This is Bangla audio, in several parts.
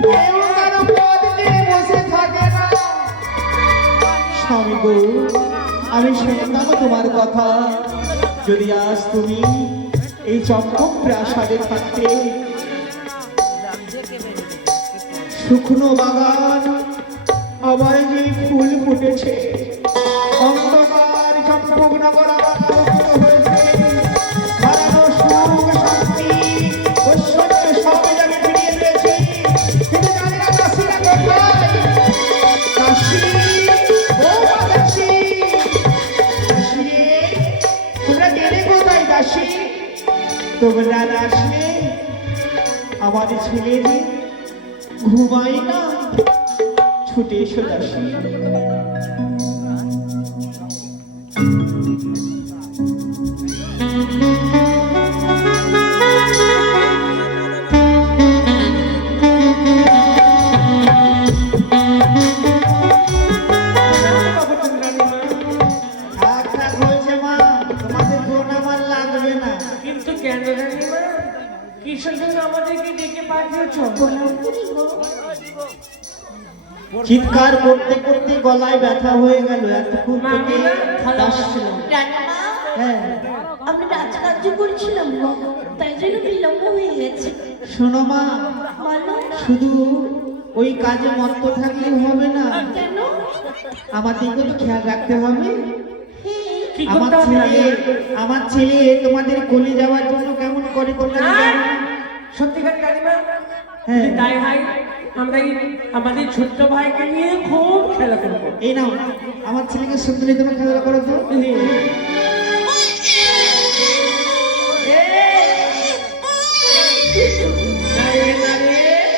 কেউ কারো পদ নিয়ে বসে থাকে না। স্বামী গো, আমি শুনতাম তোমার কথা, যদি আজ তুমি এই চম্পক প্রাসাদে থাকতে, শুকনো বাগান আবার যে ফুল ফুটেছে, অন্ধকার চম্পক নগর আবার আলোকিত হয়েছে, হারানো সুখ শান্তি ঐশ্বর্য সব জায়গায় ফিরিয়ে দিয়েছে। কিন্তু জানি না দাসীরা কোথায়। দাসী, ও মা দাসী, দাসী রে, তোমরা গেলে কোথায় দাসী? তোমরা না আসলে আমার ছেলে যে ঘুমাই না, ছুটে এসো দাসী। চিৎকার করতে করতে গলায় ব্যথা হয়ে গেল, এতক্ষণ থেকে আসছিলাম। হ্যাঁ, আমি রাজকার্য করছিলাম, তাই জন্য বিলম্ব হয়ে গেছে। শোনো মা, শুধু ওই কাজে মত্ত থাকলে হবে না, কেন? আমাদেরকে তো খেয়াল রাখতে হবে। কি করতে হবে? আমার ছেলে তোমাদের কোলে যাওয়ার জন্য কেমন করে তোমরা জানো? সত্যিকার কাকিমা, হ্যাঁ, তাই ভাই আমরা আমাদের ছোট্ট ভাইকে নিয়ে খুব খেলা করবো। এই নাও আমার ছেলেকে সুন্দরী, তোমার খেলা করো তো।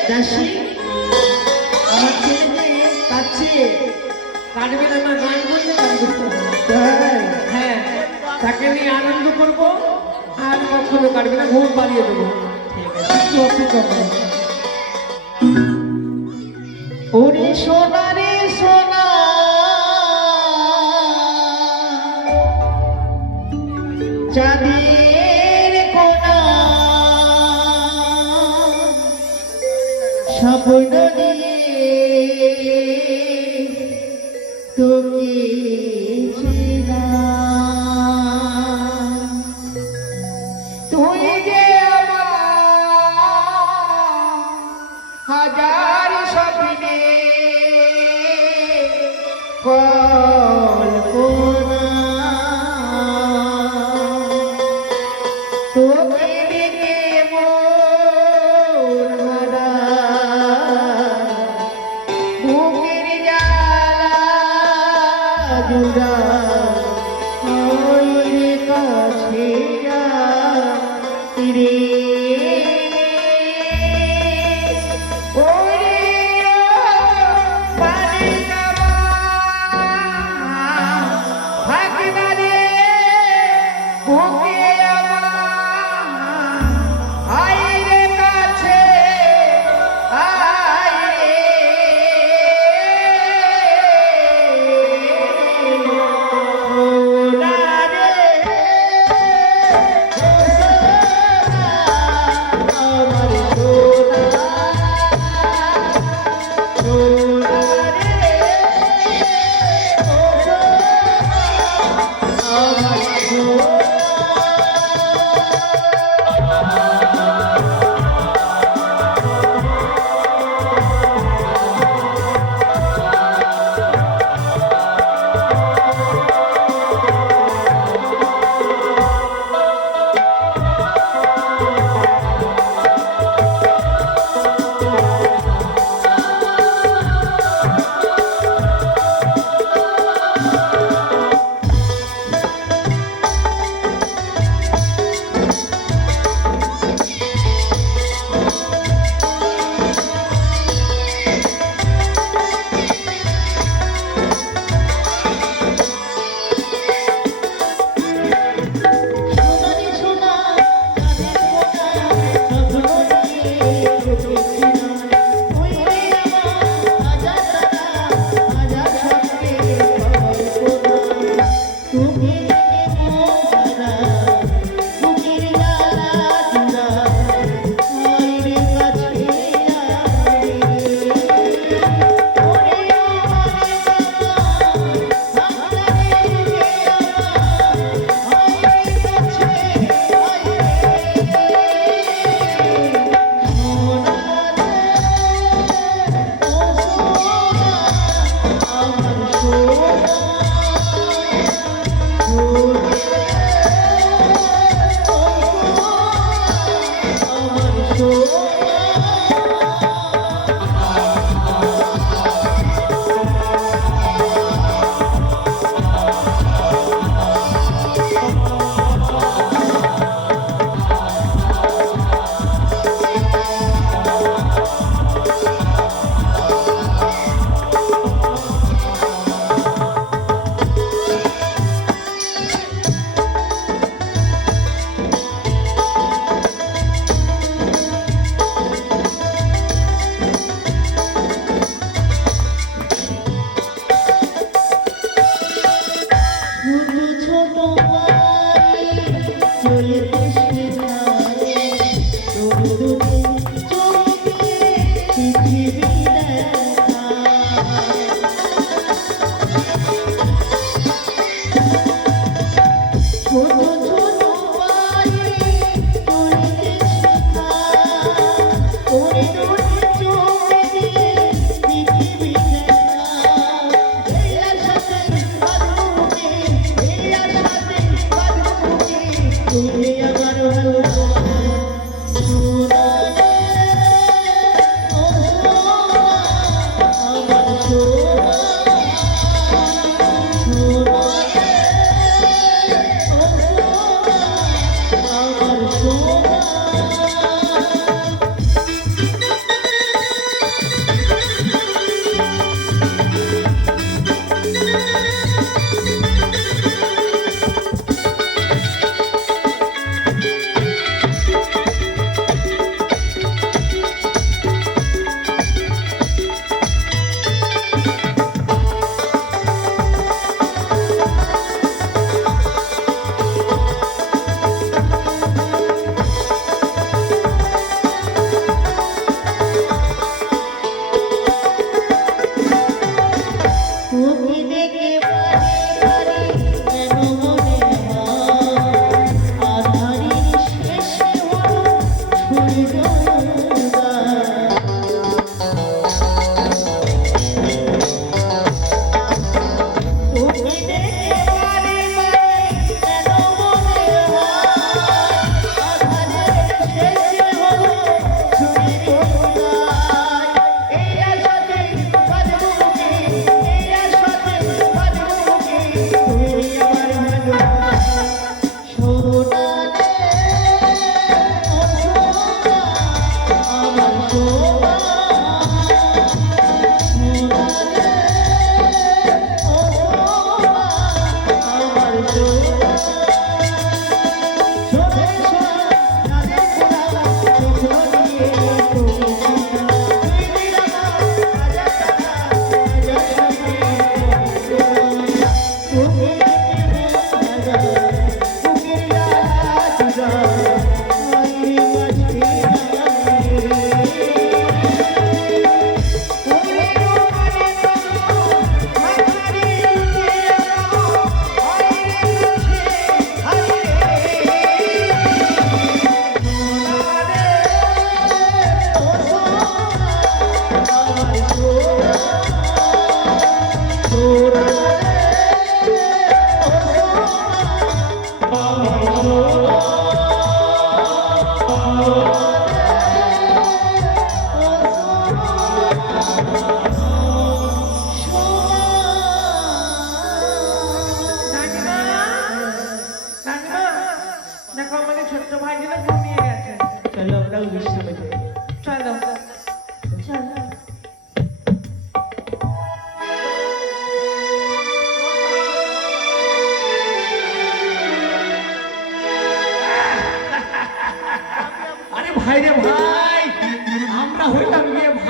দাসী, আমার ছেলেকে কাছে কাটবে না, আমার গান করলে গান করতে হবে। তাই? হ্যাঁ, তাকে নিয়ে আনন্দ করবো, আর কখনো কাটবে না, ঘুম পালিয়ে দেবো। একটু অপেক্ষা করো। ওরে সোনা রে সোনা, চাঁদের কোনা, স্বপ্ন দিয়ে তোকে ছিলাম, তুই যে আমার হাজার স্বপ্নে কল্পনা, তোকে দেখে মোর হারা বুকের জ্বালা জুড়া ওই রে কাছে রে।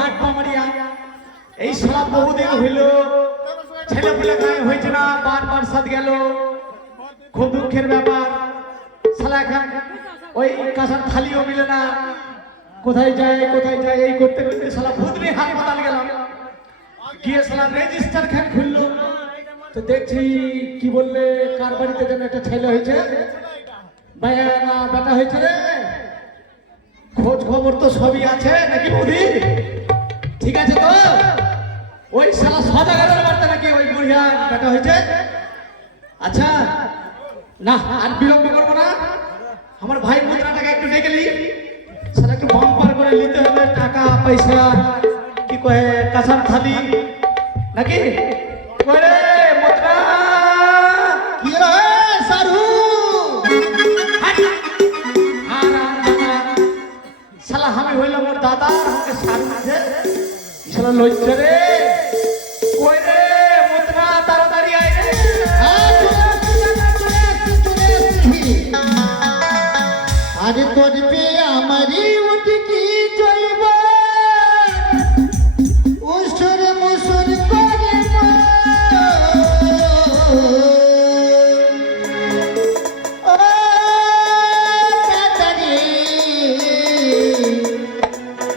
হাট পামারিয়া এই সারা বহুদিন হইল ছেলে পেলে গায়ে হয়েছে না, বারবার সাথ গেল, খুব দুঃখের ব্যাপার। সালা খান ওই কাঁসার থালিও মিলে না, কোথায় যায় এই করতে করতে সালা ভূতনি হাসপাতাল গেলাম, গিয়ে সালা রেজিস্টার খান খুললো, তো দেখছি কি বললে কার বাড়িতে যেন একটা ছেলে হয়েছে, ভাইয়া না বেটা হয়েছে রে, খোঁজ খবর তো সবই আছে নাকি বৌদি? ঠিক আছে তো? ওই শালা সদাগরের বাড়িতে নাকি ওই বুড়িয়া বেটা হয়েছে। আচ্ছা না আর বিলম্ব করবো না, আমার ভাই মুদ্রাটাকে একটু ডেকে নি, সেটা একটু বাম্পার করে নিতে হবে, টাকা পয়সা কি কয়ে কাঁসার থালি নাকি কই রে মুদ্রা? কি রে সারু? শালা আমি হইলাম ওর দাদা, আমাকে সারু আছে শালা লজ্জা রে। কই রে মুদ্রা, তাড়াতাড়ি আয় রে। আরে তোর পে আমারি উঠি কি জৈব উসর মুসর করে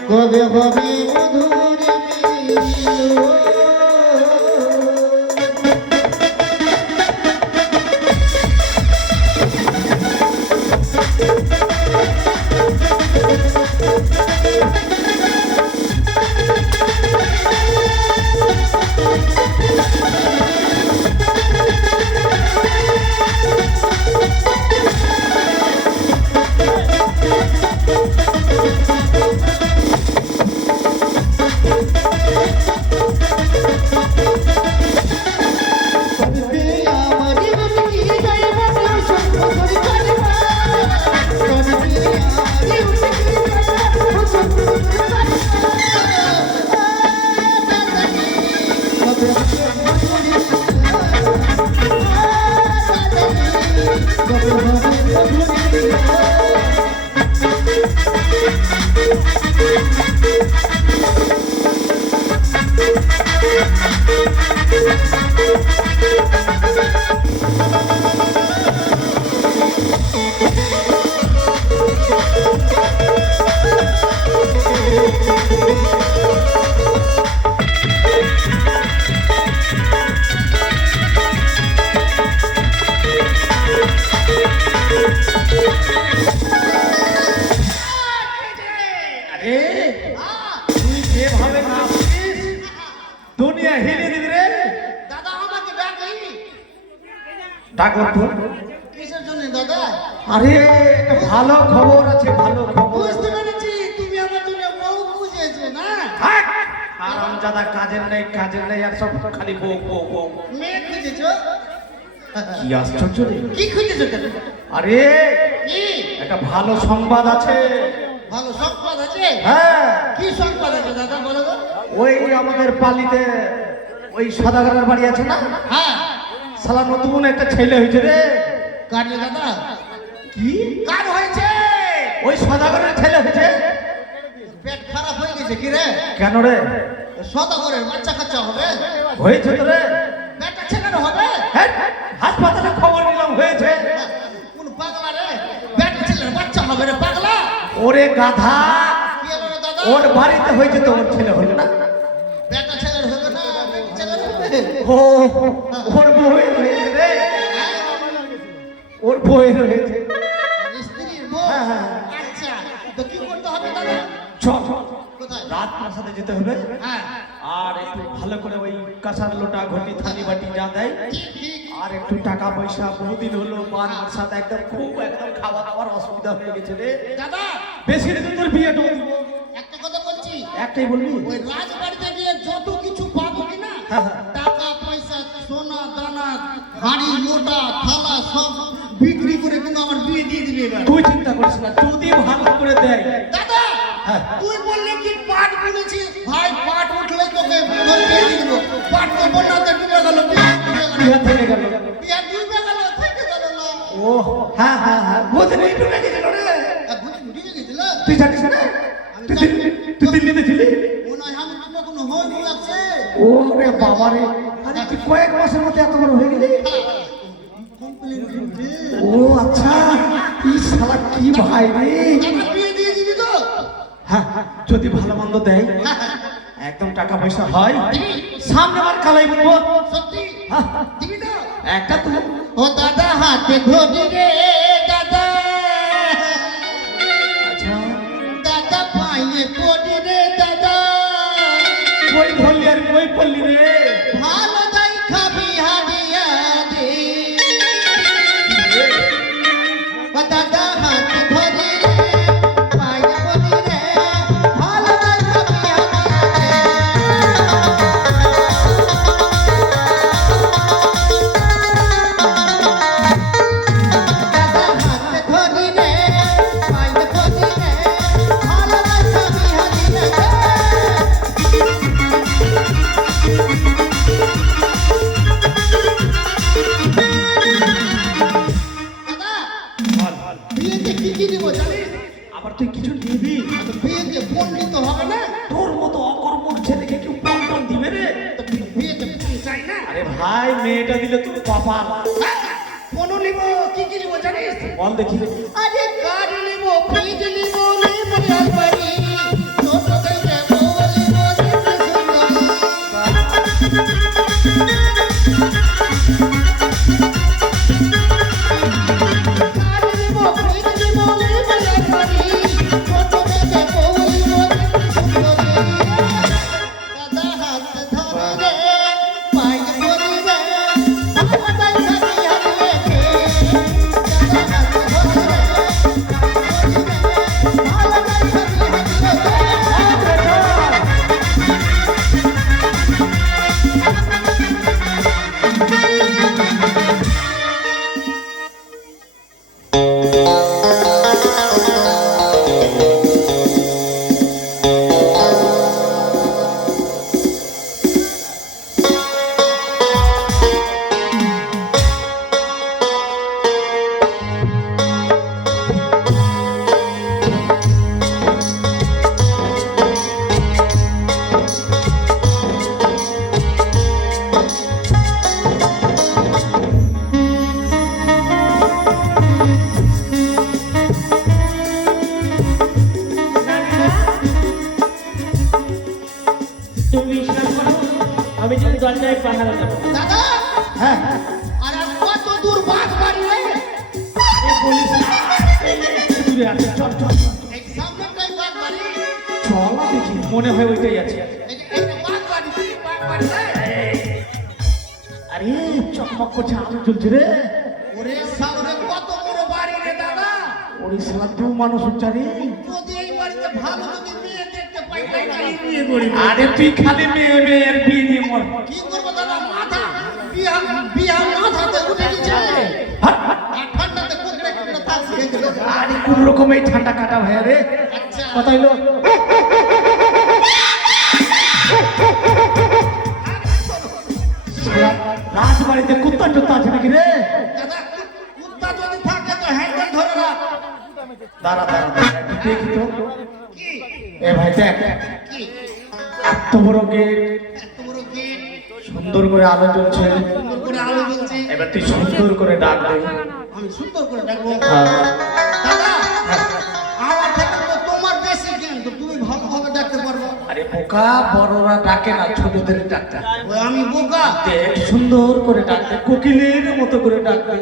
কবে হবে মধুর মিলন। তুই যেভাবে নাচছিস দুনিয়া হিলে দিবি রে। দাদা আমাকে ডাকলি ডাকলাম তো, কিসের জন্য দাদা? আরে একটা ভালো খবর আছে, ভালো খবর। বুঝতে পেরেছি তুমি আমার জন্য বউ খুঁজেছে না? থাক, হারামজাদা, কাজের নেই আর সব খালি বউ বউ বউ। মেয়ে খুঁজেছো? কি আশ্চর্য রে। কি খুঁজেছো কেন? আরে কি একটা ভালো সংবাদ আছে। ভালো সংবাদ আছে? হ্যাঁ, কি সংবাদ আছে দাদা বলো তো? ওই আমাদের পালিতে ওই সদাগরের বাড়ি আছে না, হ্যাঁ। শালা নতুন একটা ছেলে হয়েছে রে। কার রে দাদা? কি কার হয়েছে? ওই সদাগরের ছেলে হয়েছে? পেট খারাপ হয়ে গেছে কি রে? কেন রে? সদাগরের বাচ্চা কাচ্চা হবে? হয়েছে তো রে। পেটটা ছেলের হবে? হ্যাঁ, হাসপাতালে খবর নিলাম হয়েছে। কোন পাগলা রে? পেটটা ছেলের বাচ্চা হবে রে পাগলা? ওরে গাধা, কি হলো রে দাদা? ওর বাড়িতে হয়েছে তো ওর ছেলে হলো না। পেটটা ছেলের হবে না পেটটা ছেলের হবে? ও ওর বউয়ের হয়েছে রে, ওর বউয়ের হয়েছে। স্ত্রীর বউ? হ্যাঁ, হ্যাঁ। আচ্ছা তো কি করতে হবে দাদা? চল কোথায়? রাত প্রাসাদে যেতে হবে, হ্যাঁ আর একটু ভালো করে ওই কাঁসার লোটা ঘটি থালি বাটি যা দেয়, ঠিক ঠিক। আর একটু টাকা পয়সা, বহুদিন হলো পান সাথে একদম খুব একদম খাওয়া দাওয়ার অসুবিধা হয়ে গেছে রে। দাদা বেশি দিন তোর বিয়েটা একটা কথা বলছি, একটাই বলবি। ওই রাজবাড়িতে গিয়ে যত কিছু পাবো কিনা, হ্যাঁ, হ্যাঁ। টাকা পয়সা সোনা দানা হাড়ি লোটা থালা সব বিক্রি করে কিন্তু আমার বিয়ে দিয়ে দিবি এবার। তুই চিন্তা করিস না, যদি ভালো করে দেয়। দাদা হ্যাঁ। তুই বললি কি পাট বুনেছিস ভাই, পাট উঠলে তোকে তোর বিয়ে দিয়ে দিব। পাট তো বন্যাতে ডুবে গেল, বিয়ে থেকে গেল। বিয়ে ডুবে গেল থেকে গেল না। ও হ্যাঁ হ্যাঁ হ্যাঁ, বুঝলি ডুবে গেছিল রে। ডুবে গেছিল? তুই জানিস না? তুই দিল্লিতে ছিলি? মনে হয় ওরে বাবা রে, আরে তুই কয়েক মাসের মধ্যে এত বড় হয়ে গেলি? ও আচ্ছা, এই শালা কি ভাই রে। বিয়ে দিয়ে দিবি তো? হ্যাঁ হ্যাঁ, যদি ভালো মন্দ দেয়, একদম টাকা পয়সা হয়, সামনে বার কালাই বলবো। সত্যি হ্যাঁ, দিবি তো? একটা তো ও দাদা হাতে ঘড়ি রে দাদা, আচ্ছা, দাদা পায়ে পড়ি রে দাদা, কই বললি আর কই পড়লি রে? ভালো দাই খাবি হারিয়া রে। ও দাদা হাতে ঘড়ি রে পায়ে পড়ি রে, ভালো দাই খাবি হারিয়া রে। দাদা হাতে ঘড়ি রে পায়ে পড়ি রে, ভালো দাই খাবি হারিয়া রে। দাদা বিয়েতে কি কি দিব জানিস? আবার তুই কিছু দিবি? বিয়েতে পণ্ডিত হবে না তোর মতো অকর্মর ছেলেকে কেউ পণ টন দিবে রে? তো বিয়েতে ফোন চাই না। আরে ভাই, মেয়েটা দিলে তোর কপাল। ফোনও নিব, কি কি নিব জানিস? বল দেখি রে। আরে গাড়ি নিব, ফ্রিজ নিব, নিব আলমারি, ছোট থেকে বউ নিব, দেখতে সুন্দরী। গাড়ি নিব, ফ্রিজ নিব, নিব আলমারি, ছোট থেকে বউ নিব, দেখতে সুন্দরী। দাদা হাত ধরে রে, পায়ে পড়ি রে, ভালো দাই খাবি হারিয়ে রে। দাদা হাত ধরে রে, পায়ে পড়ি রে, ভালো দাই খাবি হারিয়ে রে। তুমি বিশ্বাস করো, আমি যদি দরজায় পাহারা দেবো। দাদা হ্যাঁ, আর আর কত দূর বাস বাড়ি রে? এ বলিস না। একটু দূরে আছে, চল চল এই সামনেটাই বাস বাড়ি। চল না দেখি, মনে হয় ওইটাই আছে। এটা বাস বাড়ি, বাস বাড়ি রে। আরে চকমক করছে, আলো জ্বলছে রে। ওরে সামনে কত বড় বাড়ি রে দাদা। ওরে শালা দু মানুষ উচ্চারি। যদি এই বাড়িতে ভালো যদি মেয়ে দেখতে পাই তাই বিয়ে করি। আরে তুই খালি মেয়ে মেয়ের বিয়ে নিয়ে মর। কি করবো দাদা, মাথা বিয়া বিয়া মাথাতে উঠে গেছে। হাট, আর ঠান্ডাতে কুকড়ে কুকড়ে থাকছে গেছিল। আরে কোন রকম এই ঠান্ডা কাটা ভাইয়া রে। আচ্ছা কথা হইলো, শালা রাজবাড়িতে কুত্তা টুত্তা আছে নাকি রে? দাদা কুত্তা যদি থাকে তো হ্যান্ডেল ধরে রাখ। দাঁড়া দাঁড়া দাঁড়া, একটু দেখি তো। কি এ ভাই দেখ, কি এত বড় গেট, এত বড় গেট, সুন্দর করে আলো জ্বলছে। সুন্দর করে আলো জ্বলছে। এবার তুই সুন্দর করে ডাক দে। আমি সুন্দর করে ডাকবো। হ্যাঁ। দাদা আমার থেকে তো তোমার বেশি জ্ঞান, তো তুমি ভালোভাবে ডাকতে পারবে। আরে বোকা, বড়রা ডাকে না, ছোটদের ডাক্তার। ওই আমি বোকা। দেখ সুন্দর করে ডাক দে, কোকিলের মতো করে ডাক দে।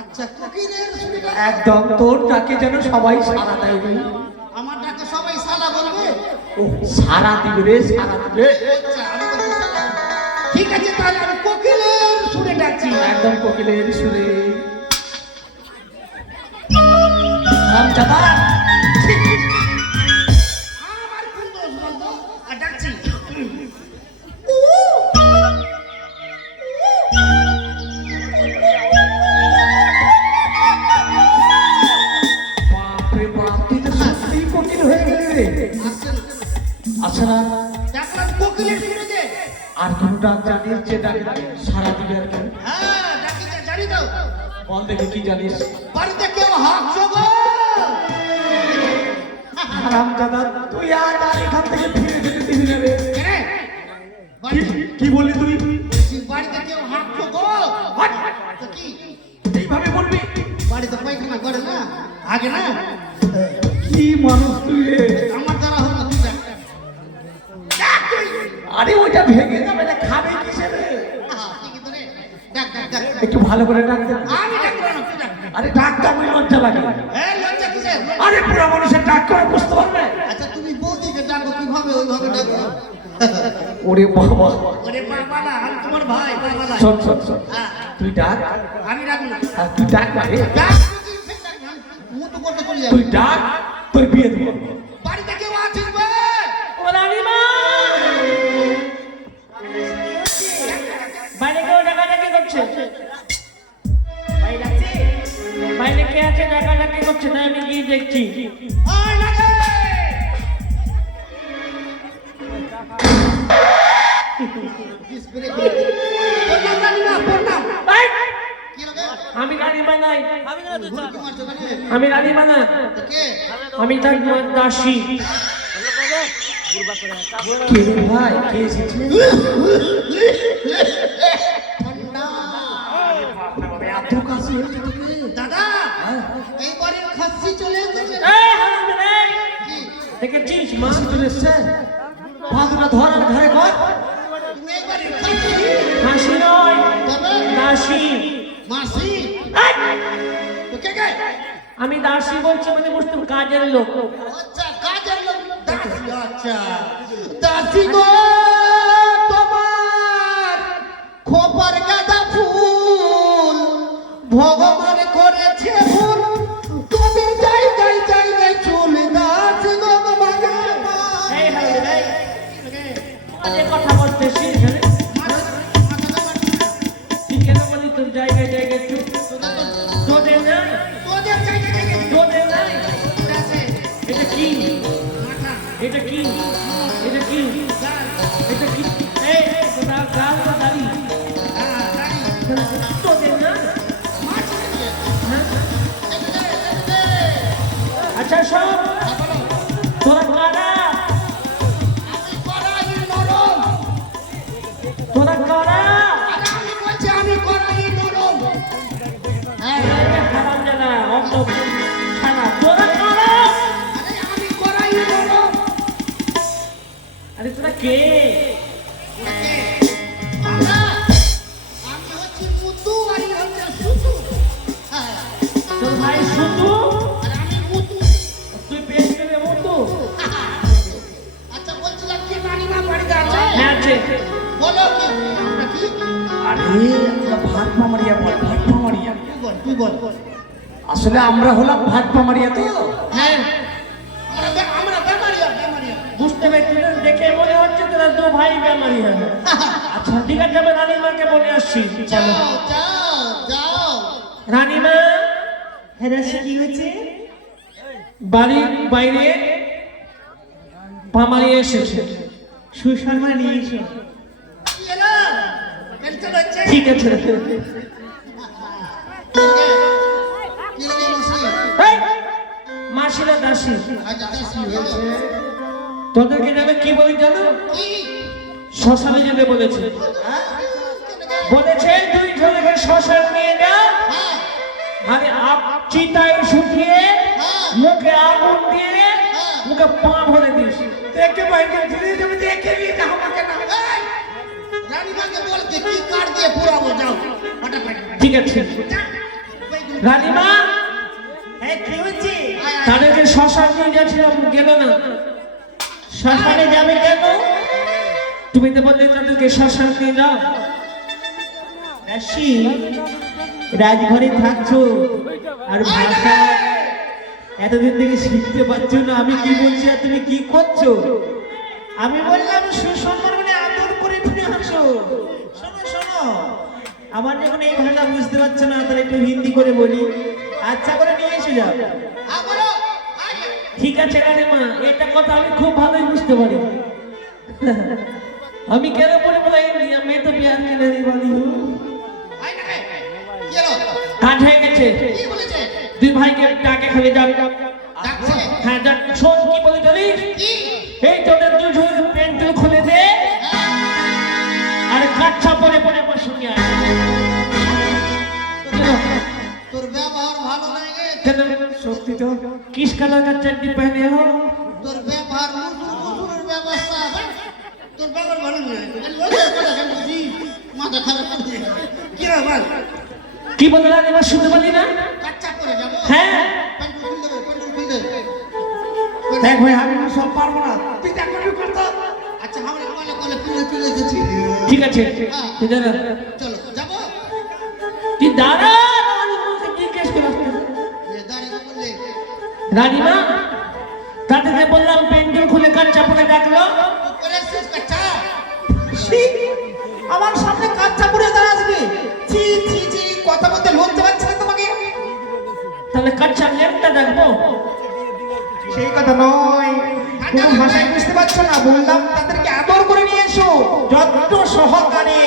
আচ্ছা কোকিলের সুবিধা। একদম তোর ডাকে যেন সবাই সারা দেয় রে। আমার ডাকে সবাই সালা বলবে। ও সারা দিবে রে, সারা দিবে। আচ্ছা আমি বলছি সালা। ঠিক আছে তাহলে আমি কোকিলের সুরে ডাকছি। একদম কোকিলের সুরে। রামচাঁদা, আমার কোন দোষ বলতো? আর ডাকছি। বাপরে বাপ, তুই তো সত্যিই কোকিল হয়ে গেলি রে। আসছে না। আচ্ছা না, ডাকলাম কোকিলের সুরে দে। আর কোন ডাক জানিস যে ডাক সারা দিবে আর কি? হ্যাঁ ডাকি দে, জানি তো। বল দেখে কি জানিস? বাড়িতে কেউ হাঁকছো গো? রামচাঁদা, তুই আর এখান থেকে ফিরে যেতে দিবি না রে। কেনে? কি বললি তুই? বাড়িতে কেউ হাঁটছো গো? তো কি এইভাবে বলবি? বাড়িতে পায়খানা করে না আগে না? কি মানুষ তুই রে? আমার দ্বারা হবে না, তুই দেখ। আরে ওইটা ভেঙে যাবে না, খাবে কিসে রে? ঠিকই তো রে। দেখ দেখ দেখ। একটু ভালো করে ডাক দে। আমি ডাকবো না, তুই ডাক। আরে ডাকটা আমি লজ্জা লাগে। লজ্জা কিসের? আরে পুরো মানুষের ডাক করে বুঝতে পারবে? আচ্ছা তুমি বৌদিকে ডাকো, কিভাবে ওইভাবে ডাকো। ওরে বাবা, ওরে বাবা না, আমি তোমার ভাই, বাবা না। শোন শোন শোন, হ্যাঁ, তুই ডাক। আমি ডাকবো না। আর তুই ডাক না রে। ডাক, তুই ফের ডাক, আমি মুতো করতে চলে যাবো। তুই ডাক, তোর বিয়ে দেবো। বাড়িতে কেউ আছিস বে? ও রানীমা, বাইরে কেউ ডাকাডাকি করছে? বাইরে কে আছে ডাকাডাকি করছে? না আমি গিয়ে দেখছি। আয় লাগে। স্প্রে করে দে। প্রণাম রানীমা, প্রণাম। এই, কি লাগে? আমি রানীমা নাই, ভুল কি মারছো কেন? আমি রানীমা না, তো কে? আমি তার দাসী। কে রে ভাই, কে এসেছে? এত কাছে হয়েছে তোকে? দাদা, এই বাড়ির খাসি চলে এসেছে। এই, হারামি রে, কি? দেখেছিস মা? মাসি চলে এসছে? পাদুরা ধর আর ঘরে কর। তুমি এই বাড়ির খাসি? হাসি নয়, তবে দাসী। মাসি? এই, তো কে কে? আমি দাসী বলছি মানে বুঝতে কাজের লোক। আচ্ছা, কাজের লোক দাসি। আচ্ছা, দাসি গো, তোমার খোপার গাঁদা ফুল ভগবান করেছে ভুল, তুমি জায়গায় জায়গায় চুল দাস গো বাবা। এই হারামি রে, আজে কথা বলতেছিস এখানে? তুই কেন বলি তোর জায়গায় জায়গায় চুপ? তোদের নাই, তোদের জায়গায় জায়গায় তোদের নাই। চুল আছে। এটা কি? মাথা, এটা কি? এটা কি? গাল, এটা কি? এই, তোরা গাল বা দাড়ি? দাড়ি। তোদের না? মাছি আছে। হ্যাঁ? দেখতে। আচ্ছা সব তোরা কারা? আমি কড়াই নরম। তোরা কারা? আরে আমি বলছি আমি কড়াই নরম। হ্যাঁ, হারামজাদা, অন্য খানা। তোরা কারা? আরে আমি কড়াই নরম। আরে তোরা কে? কে? আমরা, আমি হচ্ছি মুতু আর ই হচ্ছে সুতু। হ্যাঁ, তোর ভাই শুধু আর আমি মুতু। তুই পেশ করে মতো? আচ্ছা, বলছিলাম কি রানীমা বাড়িতে আছে? হ্যাঁ আছে। বলো কি? আমরা কি? আরে আমরা ভাত পামারিয়া বল, ভাত পামারিয়া। তুই বল। আসলে আমরা হলাম ভাত পামারিয়া তো। হ্যাঁ, আমরা বেমারিয়া, বেমারিয়া। বুঝতে পারছি না, দেখে মনে হচ্ছে তোরা দু ভাই বেমারি হবে। আচ্ছা ঠিক আছে, আমি রানীমাকে বলে আসছি। চলো যাও, যাও, যাও। রানীমা, হ্যাঁ রাশি, কি হয়েছে? বাড়ির বাইরে পামারি এসেছে। সুশর্মা নিয়ে এসো। কি এলো? টেনশন হচ্ছে? ঠিক আছে। কি লাগে মাসি? এই, মাসিরা দাসী। আচ্ছা, দাসি হয়েছে। তোদেরকে জানো কি বলি জানো? কি? শ্মশানে যেতে বলেছে। হ্যাঁ? বলেছে তুই ছেলেকে শ্মশান নিয়ে যা, হ্যাঁ, আরে চিতায় শুকিয়ে মুখে আগুন দিয়ে মুখে পা ভরে দিস। দেখে বাইকে ফিরে যাবে, দেখে নিয়ে যা আমাকে না। এই, রানীমাকে বলতে কি কাট দিয়ে পুরাবো, যাও ফটাফট। ঠিক আছে রানীমা, হ্যাঁ কি হয়েছে? তাদেরকে শ্মশান নিয়ে যাচ্ছিলাম, গেল না। শ্মশানে যাবে কেন? তুমি তো বললে তাদেরকে শ্মশান নিয়ে যাও। রাশি, রাজঘরে থাকছো আর ভাষা এতদিন থেকে শিখতে পারছো না। আমি কি বলছি আর তুমি কি করছো? আমি বললাম সুসম্মান মানে আদর করে ফিরে আসো। শোনো শোনো, আমার যখন এই ভাষা বুঝতে পারছো না, তাহলে একটু হিন্দি করে বলি। আচ্ছা করে নিয়ে এসে যাও। হ্যাঁ, বলো। আয়। ঠিক আছে রানীমা, এটা কথা আমি খুব ভালোই বুঝতে পারি। আমি কেন বলে বলাই আমি তো বিয়ার কিনে দিবানি। আয় না রে। কি এলো? কাজ হয়ে গেছে। কি বলেছে? দুই ভাইকে ডাকে খালি যাও। ডাকছে? হ্যাঁ যাক, শোন কি বলে জানিস? কি? এই তোদের দুজন প্যান্টু খুলে দে, হ্যাঁ, কাচ্চা পরে পরে শুনিয়ে আয়। তোর ব্যবহার ভালো নাই রে। কেন সত্যি তো কিস কালার का चड्डी पहने हो তোর ব্যবহার মুসুরের ব্যবস্থা হবে। তোর ব্যবহার ভালো নয়। লোকের কথা কেন বুঝি? মাথা খারাপ করে দিয়ে। কি রে বল? কি বললা এবার শুনতে পারি না কাচ্চা করে যাবো। হ্যাঁ পেন্টুল খুলে দেবে, পেন্টুল খুলে দেবে। দেখ ভাই আমি সব পারবো না, তুই দেখ করবি করতো। আচ্ছা আমরা কলে কলে পিলে চলে এসেছি। ঠিক আছে তুই দাঁড়া চলো যাবো। তুই দাঁড়া আমাকে জিজ্ঞেস করে আসতে এ দাঁড়িয়ে বললে রানীমা তাদেরকে বললাম পেন্ডেল খুলে কাচ্চা পরে ডাকলো করে এসেছিস কাচ্চা। ছি, আমার সামনে কাচ্চা পরে দাঁড়াসবে। ছি ছি ছি, কথা বলতে লজ্জা পাচ্ছে না তোমাকে? তাহলে কাচ্চা লেপটা ডাকবো সেই কথা নয়, কোনো ভাষায় বুঝতে পারছো না। বললাম তাদেরকে আদর করে নিয়ে এসো, যত্ন সহকারে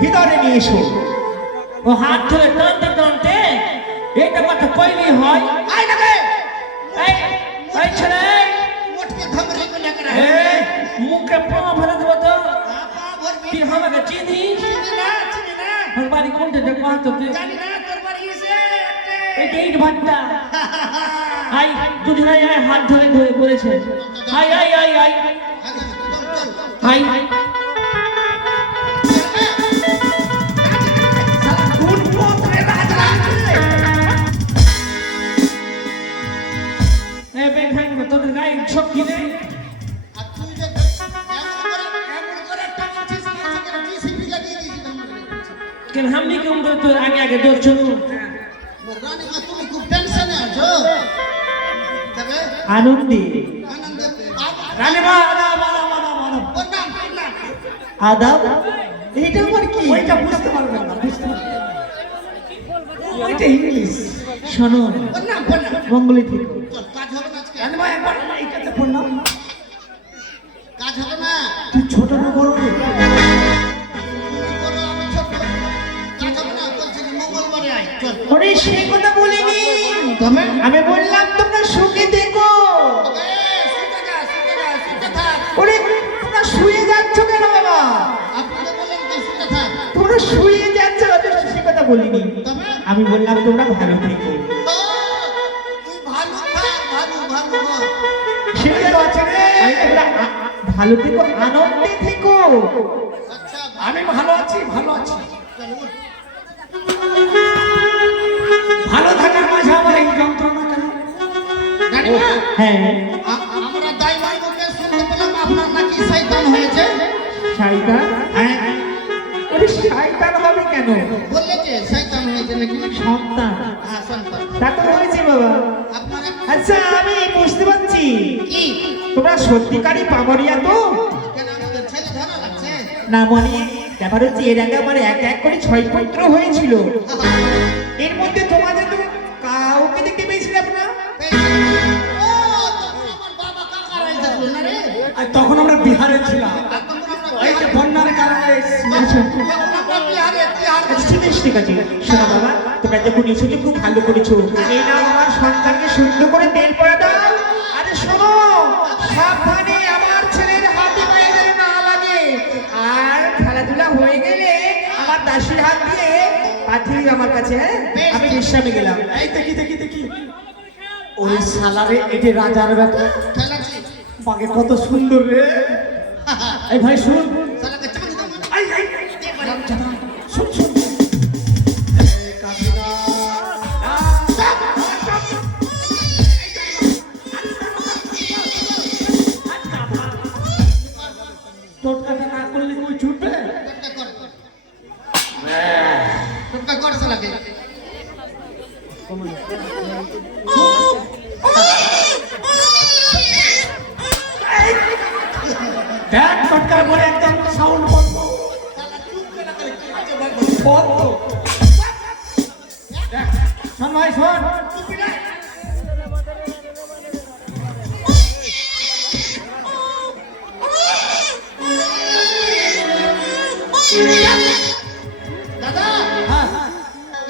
ভিতরে নিয়ে এসো। ও হাত ধরে টানতে টানতে এইটা কথা কইলি হয় আয় না রে। এই এই ছেলে মোটকে ধমরে को लेकर आए। এই মুখে পা ভরে দেবো তো পা ভরবি। তুই আমাকে চিনিস চিনি না, চিনি না। আমার বাড়ি কোনটা দেখো তো তুই জানি না তোর বাড়ি এসে এইটা ইট ভাট্টা আই দুজনে আয় হাত ধরে ধরে করেছে আই আই আই আই আই আই এ বেখাই তোদের গায়ে শক্তি নেই আর তুই যে এমন করে টানছিস সেখানে জিসিবি লাগিয়ে দিয়েছিস আমাকে। কেন হামনি কেউ তো আগে আগে দৌড়ছো রানী মা তুমি খুব টেনশনে আছো। তবে আনন্দে আনন্দে রানীমা আদাব আদাব আদাব আদাব। ওর নাম ওর নাম আদাব, এইটা আমার কি? ওইটা বুঝতে পারবেন না, বুঝতে পারবেন না। ওইটা ইংলিশ। শোনো, ওর নাম ওর নাম। মঙ্গলে থেকো। চল কাজ হবে না আজকে। রানীমা একবার এইটাতে ফোন নাও। কাজ হবে না। তুই ছোট না বড় রে? তুমি বলো আমি ছোট। কাজ হবে না বলছি যে মঙ্গলবারে আয়। চল। ওরে সেই কথা বলিনি, তবে আমি বললাম তোমরা সুখে দেখো। শুতে থাক। ওরে তোমরা শুয়ে যাচ্ছ কেন বাবা? আপনি তো বললেন যে শুতে থাক। তোমরা শুয়ে যাচ্ছ, আমি সে কথা বলিনি। তবে আমি বললাম তোমরা ভালো থেকো। ও, তুই ভালো থাক, ভালো ভালো বল। সেটাই তো আছে রে। তোমরা ভালো থেকো, আনন্দে থেকো। আচ্ছা আমি ভালো আছি, ভালো আছি। চল উঠ। ভালো থাকার মাঝে আমার এই যন্ত্রণা কেন? রানীমা, হ্যাঁ, আমরা দাইমার মুখে শুনতে পেলাম আপনার নাকি শয়তান হয়েছে। শয়তান? হ্যাঁ ওরে শয়তান হবে কেন? বললে যে শয়তান হয়েছে নাকি? সন্তান। হ্যাঁ সন্তান। তা তো হয়েছে বাবা। আপনার আচ্ছা আমি বুঝতে পারছি কি? তোমরা সত্যিকারই পামরিয়া তো? কেন আমাদের ছেলে ধরা লাগছে? না মনে ব্যাপার হচ্ছে এর আগে আমার এক এক করে 6 পুত্র হয়েছিল। এর মধ্যে তোমাদের তো কাউকে দেখতে পেয়েছিলাম না। ও, তখন আমার বাবা কাকারা এসেছিল না রে? আর তখন আমরা বিহারে ছিলাম, আর তখন আমরা এই যে বন্যার কারণে তখন আমরা বিহারে আচ্ছা, ঠিক আছে ঠিক আছে। শোনো বাবা, তোমরা যখন এসেছো খুব ভালো করেছো। এই নাও আমার সন্তানকে সুন্দর করে তেল পরে দাও। আরে শোনো, সাবধানে আমার ছেলের হাতে পায়ে যেন না লাগে। আর খেলাধুলা হয়ে গেলে আমার দাসীর হাত দিয়ে পাঠিয়ে আমার কাছে। হ্যাঁ, আমি বিশ্রামে গেলাম। এই দেখি দেখি দেখি ওই সালারে এটি রাজার বেটা খেলাচ্ছি। বাগে কত সুন্দর রে। এই ভাই শুন, শালাকে চাবি দাও না। এই এই শুন শুন। এই কাবিরা টোটকাটা না করলে কই ছুটবে? টুকটা কর শালাকে। দেখ টোটকার পরে একদম সাউন্ড বন্ধ বন্ধ। দেখ, শোন ভাই শোন, দাদা হ্যাঁ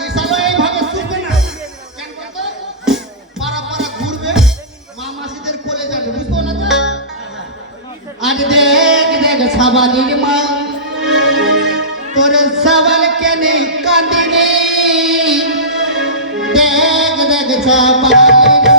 এই শালা এইভাবে শুবে না। কেন বলতো? পাড়া পাড়া ঘুরবে, মা মাসিদের কোলে যাবে, বুঝতো না তো? আজ দেখ দেখ সাবালির মা, সওয়াল কেনে কাঁদে রে দেখ দেখ সওয়াল